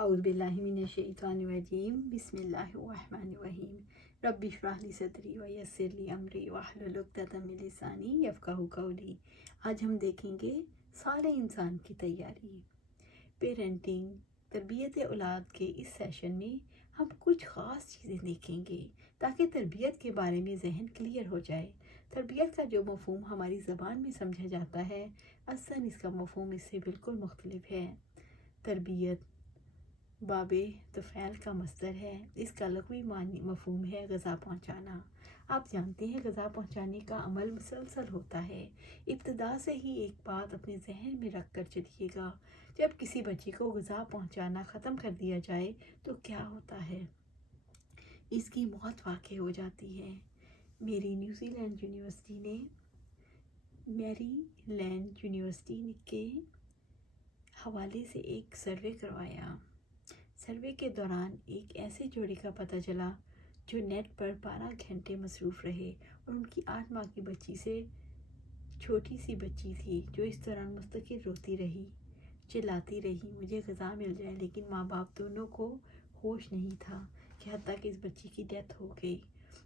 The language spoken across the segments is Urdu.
اعوذ باللہ من الشیطان الرجیم بسم اللہ الرحمن الرحیم رب اشرح لی صدری ویسر لی امری واحلل عقدۃ من لسانی یفقہوا قولی۔ آج ہم دیکھیں گے صالح انسان کی تیاری۔ پیرنٹنگ، تربیت اولاد کے اس سیشن میں ہم کچھ خاص چیزیں دیکھیں گے تاکہ تربیت کے بارے میں ذہن کلیئر ہو جائے۔ تربیت کا جو مفہوم ہماری زبان میں سمجھا جاتا ہے، اصلاً اس کا مفہوم اس سے بالکل مختلف ہے۔ تربیت باب تفعیل کا مصدر ہے۔ اس کا لغوی معنی مفہوم ہے غذا پہنچانا۔ آپ جانتے ہیں غذا پہنچانے کا عمل مسلسل ہوتا ہے۔ ابتدا سے ہی ایک بات اپنے ذہن میں رکھ کر چلیے گا، جب کسی بچے کو غذا پہنچانا ختم کر دیا جائے تو کیا ہوتا ہے؟ اس کی موت واقع ہو جاتی ہے۔ میری لینڈ یونیورسٹی کے حوالے سے ایک سروے کروایا۔ سروے کے دوران ایک ایسے جوڑے کا پتہ چلا جو نیٹ پر 12 گھنٹے مصروف رہے اور ان کی 8 ماہ کی بچی سے چھوٹی سی بچی تھی جو اس دوران مستقل روتی رہی، چلاتی رہی مجھے غذا مل جائے، لیکن ماں باپ دونوں کو ہوش نہیں تھا کہ حتیٰ کہ اس بچی کی ڈیتھ ہو گئی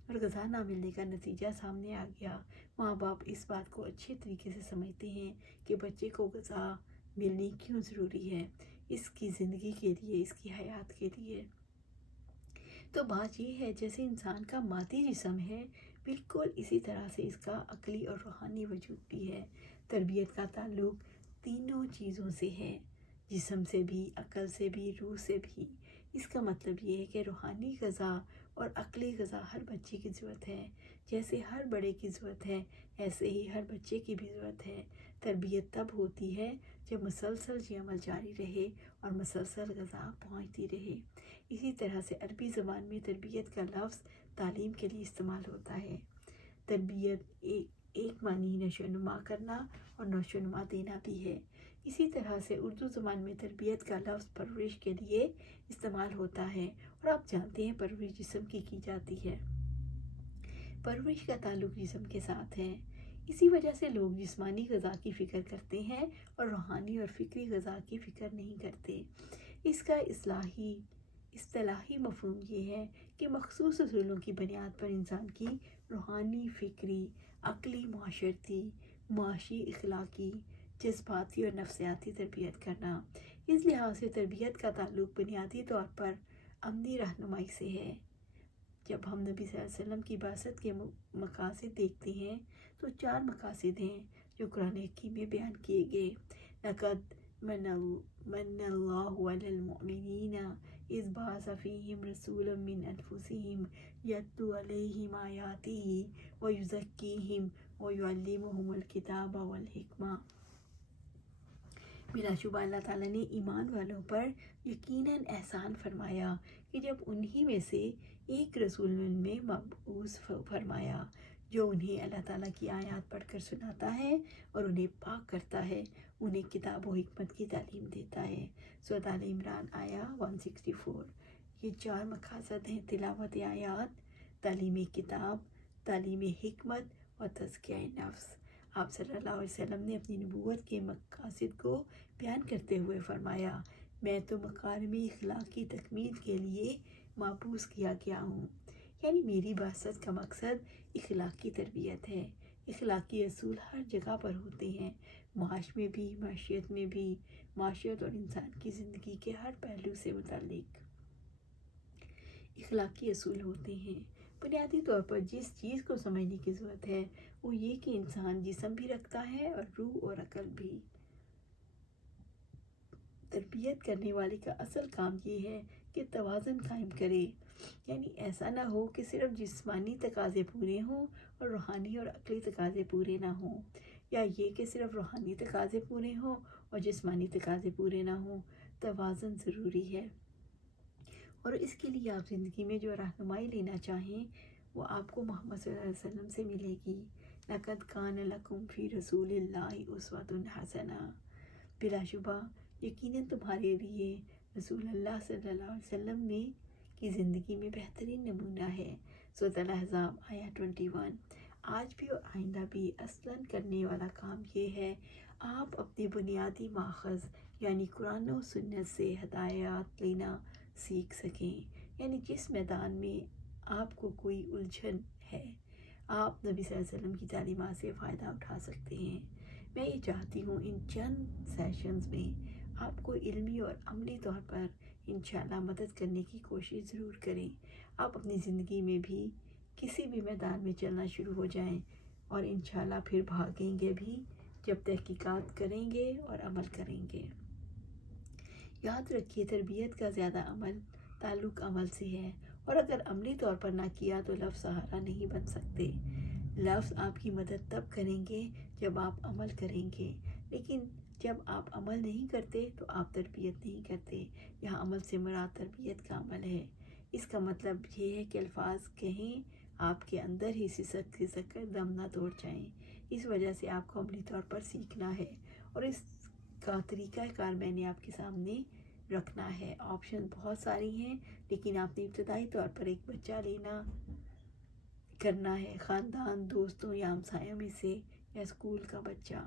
اور غذا نہ ملنے کا نتیجہ سامنے آ گیا۔ ماں باپ اس بات کو اچھے طریقے سے سمجھتے ہیں کہ بچے کو غذا ملنی کیوں ضروری ہے، اس کی زندگی کے لیے، اس کی حیات کے لیے۔ تو بات یہ ہے جیسے انسان کا مادی جسم ہے، بالکل اسی طرح سے اس کا عقلی اور روحانی وجود بھی ہے۔ تربیت کا تعلق تینوں چیزوں سے ہے، جسم سے بھی، عقل سے بھی، روح سے بھی۔ اس کا مطلب یہ ہے کہ روحانی غذا اور عقلی غذا ہر بچے کی ضرورت ہے۔ جیسے ہر بڑے کی ضرورت ہے، ایسے ہی ہر بچے کی بھی ضرورت ہے۔ تربیت تب ہوتی ہے جب مسلسل یہ عمل جاری رہے اور مسلسل غذا پہنچتی رہے۔ اسی طرح سے عربی زبان میں تربیت کا لفظ تعلیم کے لیے استعمال ہوتا ہے۔ تربیت ایک معنی نشو و نما کرنا اور نشو و نما دینا بھی ہے۔ اسی طرح سے اردو زبان میں تربیت کا لفظ پرورش کے لیے استعمال ہوتا ہے، اور آپ جانتے ہیں پرورش جسم کی جاتی ہے۔ پرورش کا تعلق جسم کے ساتھ ہے، اسی وجہ سے لوگ جسمانی غذا کی فکر کرتے ہیں اور روحانی اور فکری غذا کی فکر نہیں کرتے۔ اس کا اصطلاحی مفہوم یہ ہے کہ مخصوص اصولوں کی بنیاد پر انسان کی روحانی، فکری، عقلی، معاشرتی، معاشی، اخلاقی، جذباتی اور نفسیاتی تربیت کرنا۔ اس لحاظ سے تربیت کا تعلق بنیادی طور پر عملی رہنمائی سے ہے۔ جب ہم نبی صلی اللہ علیہ وسلم کی بعثت کے مقاصد دیکھتے ہیں تو 4 مقاصد ہیں جو قرآن حکیم میں بیان کیے گئے۔ لقد من اللہ علی المؤمنین اذ بعث فیہم رسولا من انفسہم یتلو علیہم آیاتہ ویزکیہم ویعلمہم الکتاب والحکمہ۔ بلا شبہ اللہ تعالیٰ نے ایمان والوں پر یقیناً احسان فرمایا کہ جب انہی میں سے ایک رسول میں مبعوث فرمایا جو انہیں اللہ تعالیٰ کی آیات پڑھ کر سناتا ہے اور انہیں پاک کرتا ہے، انہیں کتاب و حکمت کی تعلیم دیتا ہے۔ سورۃ آل عمران آیہ 164۔ یہ 4 مقاصد ہیں: تلاوت آیات، تعلیم کتاب، تعلیم حکمت اور تزکیہ نفس۔ آپ صلی اللہ علیہ وسلم نے اپنی نبوت کے مقاصد کو بیان کرتے ہوئے فرمایا، میں تو مکارم اخلاق کی تکمیل کے لیے مبعوث کیا گیا ہوں، یعنی میری بعثت کا مقصد اخلاقی تربیت ہے۔ اخلاقی اصول ہر جگہ پر ہوتے ہیں، معاش میں بھی، معاشیت میں بھی، معاشرت اور انسان کی زندگی کے ہر پہلو سے متعلق اخلاقی اصول ہوتے ہیں۔ بنیادی طور پر جس چیز کو سمجھنے کی ضرورت ہے وہ یہ کہ انسان جسم بھی رکھتا ہے اور روح اور عقل بھی۔ تربیت کرنے والے کا اصل کام یہ ہے کہ توازن قائم کرے، یعنی ایسا نہ ہو کہ صرف جسمانی تقاضے پورے ہوں اور روحانی اور عقلی تقاضے پورے نہ ہوں، یا یہ کہ صرف روحانی تقاضے پورے ہوں اور جسمانی تقاضے پورے نہ ہوں۔ توازن ضروری ہے، اور اس کے لیے آپ زندگی میں جو رہنمائی لینا چاہیں وہ آپ کو محمد صلی اللہ علیہ وسلم سے ملے گی۔ لقد کان لکم فی رسول اللہ اسوۃ حسنہ۔ بلا شبہ یقیناً تمہارے لیے رسول اللہ صلی اللہ علیہ وسلم کی زندگی میں بہترین نمونہ ہے۔ سورۃ الاحزاب آیہ 21۔ آج بھی اور آئندہ بھی اصلاً کرنے والا کام یہ ہے، آپ اپنے بنیادی ماخذ یعنی قرآن و سنت سے ہدایات لینا سیکھ سکیں. یعنی جس میدان میں آپ کو کوئی الجھن ہے آپ نبی صلی اللہ علیہ وسلم کی تعلیمات سے فائدہ اٹھا سکتے ہیں. میں یہ چاہتی ہوں ان چند سیشنز میں آپ کو علمی اور عملی طور پر انشاءاللہ مدد کرنے کی کوشش ضرور کریں. آپ اپنی زندگی میں بھی کسی بھی میدان میں چلنا شروع ہو جائیں اور انشاءاللہ پھر بھاگیں گے بھی جب تحقیقات کریں گے اور عمل کریں گے. یاد رکھیے تربیت کا زیادہ تعلق عمل سے ہے، اور اگر عملی طور پر نہ کیا تو لفظ سہارا نہیں بن سکتے. لفظ آپ کی مدد تب کریں گے جب آپ عمل کریں گے، لیکن جب آپ عمل نہیں کرتے تو آپ تربیت نہیں کرتے. یہاں عمل سے مراد تربیت کا عمل ہے. اس کا مطلب یہ ہے کہ الفاظ کہیں آپ کے اندر ہی سسک کر دم نہ توڑ جائیں. اس وجہ سے آپ کو عملی طور پر سیکھنا ہے، اور اس کا طریقہ کار میں نے آپ کے سامنے رکھنا ہے. آپشن بہت ساری ہیں، لیکن آپ نے ابتدائی طور پر ایک بچہ کرنا ہے، خاندان، دوستوں یا ہمسایوں میں سے، یا اسکول کا بچہ.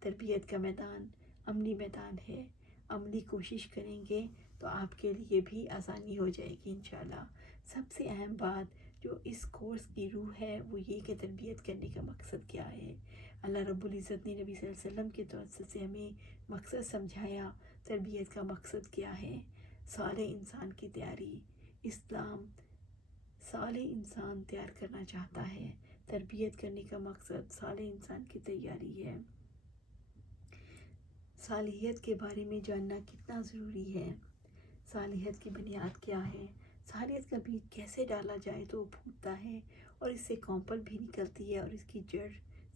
تربیت کا میدان عملی میدان ہے. عملی کوشش کریں گے تو آپ کے لیے بھی آسانی ہو جائے گی انشاءاللہ. سب سے اہم بات جو اس کورس کی روح ہے وہ یہ کہ تربیت کرنے کا مقصد کیا ہے. اللہ رب العزت نے نبی صلی اللہ علیہ وسلم کے توسط سے ہمیں مقصد سمجھایا. تربیت کا مقصد کیا ہے؟ صالح انسان کی تیاری. اسلام صالح انسان تیار کرنا چاہتا ہے. تربیت کرنے کا مقصد صالح انسان کی تیاری ہے. صالحیت کے بارے میں جاننا کتنا ضروری ہے. صالحیت کی بنیاد کیا ہے؟ صالحیت کا بیج کیسے ڈالا جائے تو وہ پھوٹتا ہے، اور اس سے کونپل بھی نکلتی ہے، اور اس کی جڑ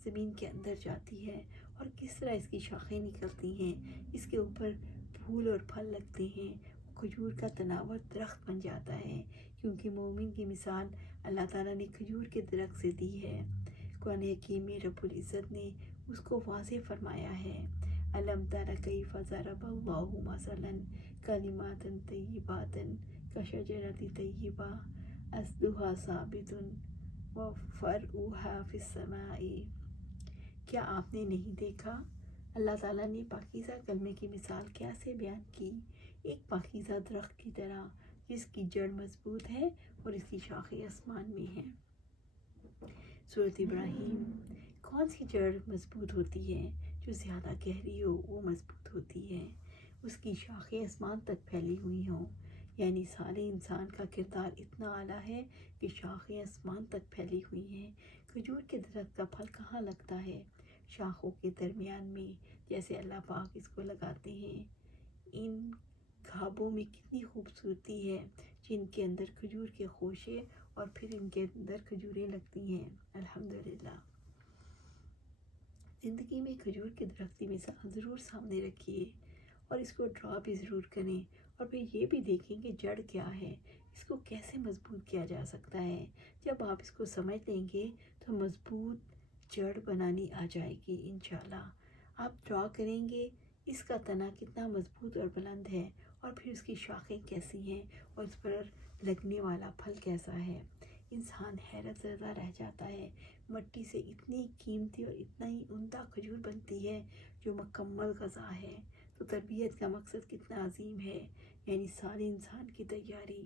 زمین کے اندر جاتی ہے، اور کس طرح اس کی شاخیں نکلتی ہیں، اس کے اوپر پھول اور پھل لگتے ہیں. کھجور کا تناور درخت بن جاتا ہے، کیونکہ مومن کی مثال اللہ تعالیٰ نے کھجور کے درخت سے دی ہے. قرآن حکیم میں رب العزت نے اس کو واضح فرمایا ہے. الم تر کیف ضرب اللہ مثلا کلمات طیبات کشجرۃ طیبہ اصلها ثابت وفرعها فی السماء. کیا آپ نے نہیں دیکھا؟ اللہ تعالیٰ نے پاکیزہ کلمے کی مثال کیسے بیان کی؟ ایک پاکیزہ درخت کی طرح جس کی جڑ مضبوط ہے اور اس کی شاخیں آسمان میں ہیں. سورۃ ابراہیم. کون سی جڑ مضبوط ہوتی ہے؟ جو زیادہ گہری ہو وہ مضبوط ہوتی ہے. اس کی شاخیں آسمان تک پھیلی ہوئی ہوں. یعنی صالح انسان کا کردار اتنا اعلیٰ ہے کہ شاخیں آسمان تک پھیلی ہوئی ہیں. کھجور کے درخت کا پھل کہاں لگتا ہے؟ شاخوں کے درمیان میں، جیسے اللہ پاک اس کو لگاتے ہیں. ان گھابوں میں کتنی خوبصورتی ہے جن کے اندر کھجور کے خوشے اور پھر ان کے اندر کھجوریں لگتی ہیں. الحمدللہ. زندگی میں کھجور کے درخت کی مثال ضرور سامنے رکھیے اور اس کو ڈرا بھی ضرور کریں، اور پھر یہ بھی دیکھیں کہ جڑ کیا ہے، اس کو کیسے مضبوط کیا جا سکتا ہے. جب آپ اس کو سمجھ لیں گے تو مضبوط جڑ بنانی آ جائے گی انشاءاللہ. آپ ڈرا کریں گے اس کا تنا کتنا مضبوط اور بلند ہے، اور پھر اس کی شاخیں کیسی ہیں، اور اس پر لگنے والا پھل کیسا ہے. انسان حیرت زدہ رہ جاتا ہے. مٹی سے اتنی قیمتی اور اتنا ہی عمدہ کھجور بنتی ہے جو مکمل غذا ہے. تو تربیت کا مقصد کتنا عظیم ہے، یعنی سارے انسان کی تیاری.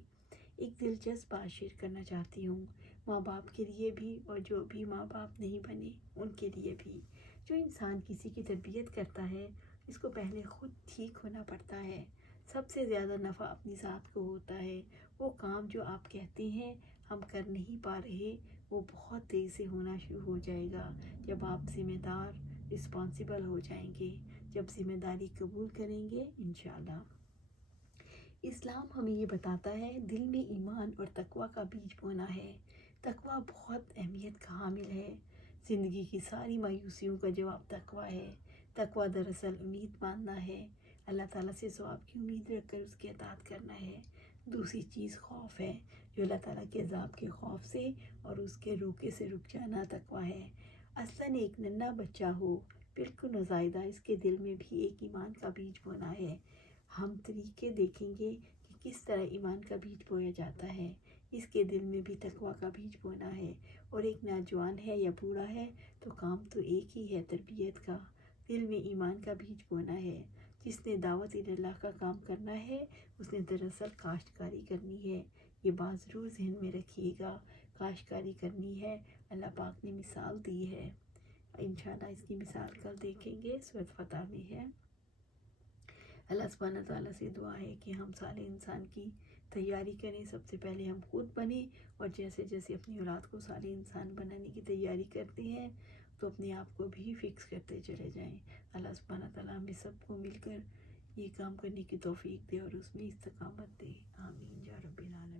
ایک دلچسپ بات شیئر کرنا چاہتی ہوں، ماں باپ کے لیے بھی اور جو بھی ماں باپ نہیں بنے ان کے لیے بھی. جو انسان کسی کی تربیت کرتا ہے اس کو پہلے خود ٹھیک ہونا پڑتا ہے. سب سے زیادہ نفع اپنی ذات کو ہوتا ہے. وہ کام جو آپ کہتے ہیں ہم کر نہیں پا رہے وہ بہت تیزی سے ہونا شروع ہو جائے گا جب آپ ذمہ دار رسپانسیبل ہو جائیں گے، جب ذمہ داری قبول کریں گے انشاءاللہ. اسلام ہمیں یہ بتاتا ہے دل میں ایمان اور تقوی کا بیج بونا ہے. تقوی بہت اہمیت کا حامل ہے. زندگی کی ساری مایوسیوں کا جواب تقوی ہے. تقوی دراصل امید باندھنا ہے، اللہ تعالیٰ سے ثواب کی امید رکھ کر اس کی اطاعت کرنا ہے. دوسری چیز خوف ہے، جو اللہ تعالیٰ کے عذاب کے خوف سے اور اس کے روکے سے رک جانا تقوی ہے. اصلاً ایک ننھا بچہ ہو بالکل نوزائیدہ، اس کے دل میں بھی ایک ایمان کا بیج بونا ہے. ہم طریقے دیکھیں گے کہ کس طرح ایمان کا بیج بویا جاتا ہے. اس کے دل میں بھی تقوی کا بیج بونا ہے. اور ایک نوجوان ہے یا بوڑھا ہے تو کام تو ایک ہی ہے تربیت کا. دل میں ایمان کا بیج بونا ہے. جس نے دعوت اللہ کا کام کرنا ہے اس نے دراصل کاشتکاری کرنی ہے۔ یہ بات ضرور ذہن میں رکھیے گا، کاشتکاری کرنی ہے، اللہ پاک نے مثال دی ہے۔ انشاءاللہ اس کی مثال کل دیکھیں گے، سورۃ فتح میں ہے۔ اللہ سبحانہ تعالیٰ سے دعا ہے کہ ہم صالح انسان کی تیاری کریں، سب سے پہلے ہم خود بنیں، اور جیسے جیسے اپنی اولاد کو صالح انسان بنانے کی تیاری کرتے ہیں تو اپنے آپ کو بھی فکس کرتے چلے جائیں۔ اللہ سبحانہ تعالیٰ ہمیں سب کو مل کر یہ کام کرنے کی توفیق دے اور اس میں استقامت دے، آمین یا رب العالمین۔